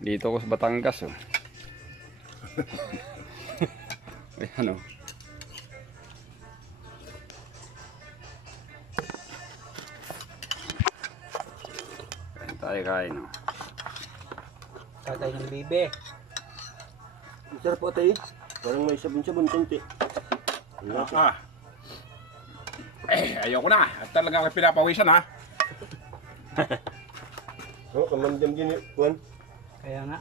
Dito ko sa Batangas, oh. Ayan, oh. Ayan tayo kain, oh. Tatay ng bibe. Masarap po tayo. Parang may sabon-sabon konti. Ayoko na. At talaga ako pinapawisan ha. Oh, kamamdam din yun, Juan. Kaya nga.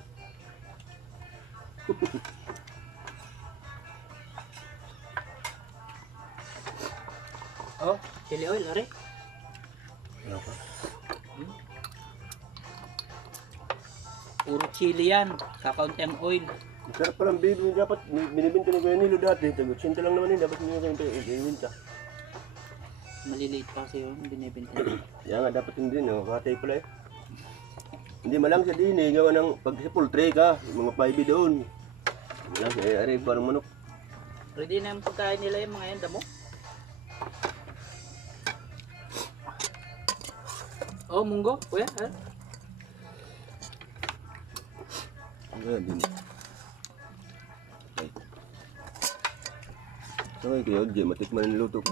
Oh, chili oil, are. Puro chili yan. Kakaunti ang oil. Masarap parang baby mo dapat. Binibinta ni Kuya Nilo dati. Tagutsinta lang naman yun. Dapat nyo kayo binibinta. Maliliit pa kasi yun. Binibinta. Kaya nga dapat hindi, no? Matay pala eh. Hindi malang sa din eh. Gawa ng pag sa poultry ka. Mga 5 doon. Malang sa ari parang manok. Ready na yung pagkain nila yung mga yan, damo. Oh, munggo. Kuya, ha? Ayan din. Okay. Okay kayo, di matikman ang luto ko.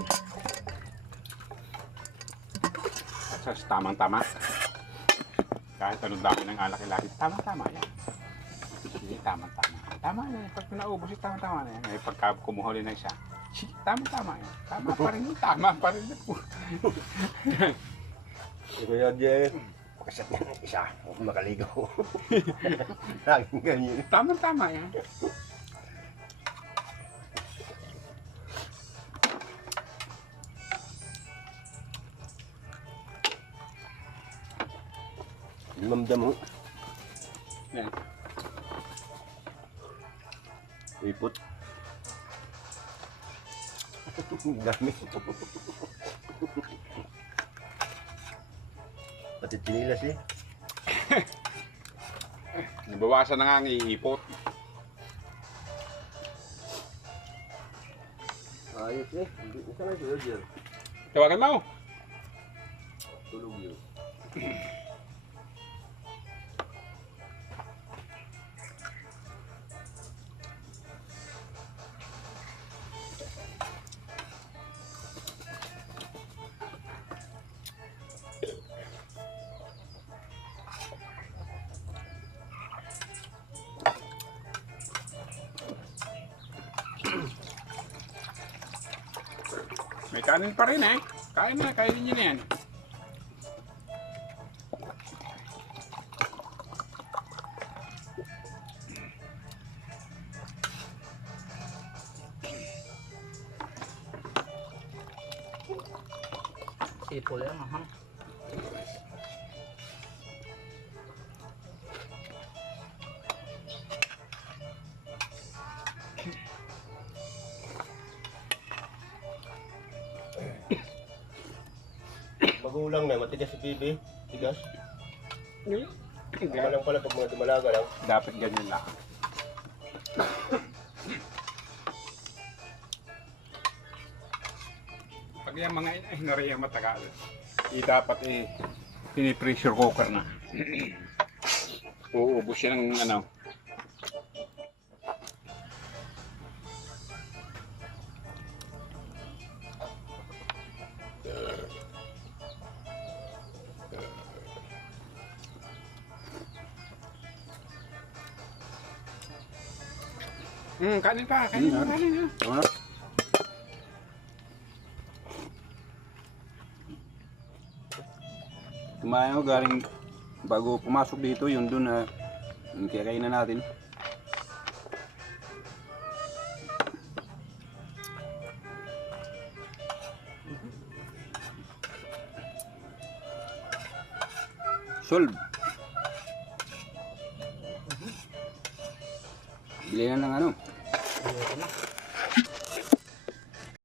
At sa tamang-tama. Kahit anong dami ng alak ilahit, tama-tama yan. Sige, tama-tama. Tama na yan. Pag pinaubos yung tama-tama na yan. Ngayon pagka kumuhuli na isa, sige, tama-tama yan. Tama pa rin yun. Tama pa rin yun. Kuya Jay, pakasat niya ng isa. Huwag makaligaw. Laging ganyan. Tama-tama yan. Mamdam mo. Yan. Ipot. Dami. Pati tinilas eh. Nabawasan na nga ang iipot. Ayos eh. Isa na si Roger. Tawagan mo. Tulog yun. May kanin pa rin eh. Kain na, kainin nyo na yan. Sipol yan, ahang. Magulang na, matigas si Bibi. Tigas. Tama lang pala pag mga dumalaga lang. Dapat ganyan lang. Pag yung mga hinari yung matagal, dapat pinipressure cooker na. Uubos yan ng ano. Kanin pa, kanin pa, kanin pa. Tama. Kumain ako galing bago pumasok dito, yun dun na kakainin na natin. Solve. Bili na ng ano. Ayoko na.